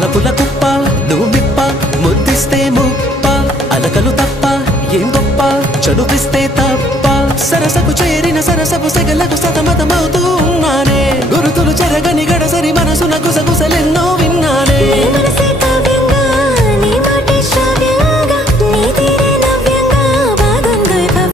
వలపుల కుప్ప నువ్వు మిప్ప ముద్దిస్తే ముప్ప అలకలు తప్ప ఏం గొప్ప చనుపిస్తే తప్ప సరసకు చేరిన సరసపు సెగలకు సతమతమవుతూ ఉన్నానే గురుతులు చెరగని గడసరి మనసున గుసగుసలెన్నో విన్నానే